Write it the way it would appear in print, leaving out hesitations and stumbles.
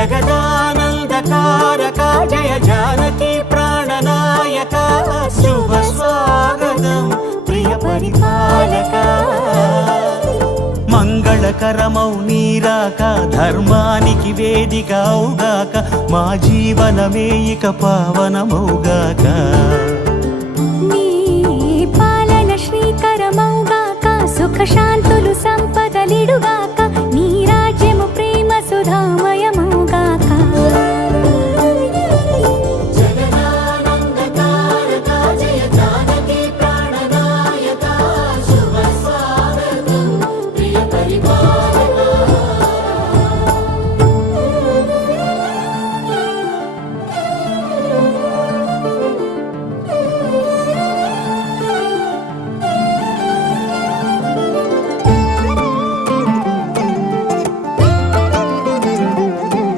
జగదానందకారక జయ జానకి ప్రాణనాయక శుభ స్వాగతం ప్రియ పరిపాలక మంగళకరమౌ నీరాక ధర్మానికి వేదిక అవుగాక మా జీవనమే ఇక పావనమౌగాక నీ పాలన శ్రీకరమౌగాక సుఖ శాంతులు సంపదలిడుగా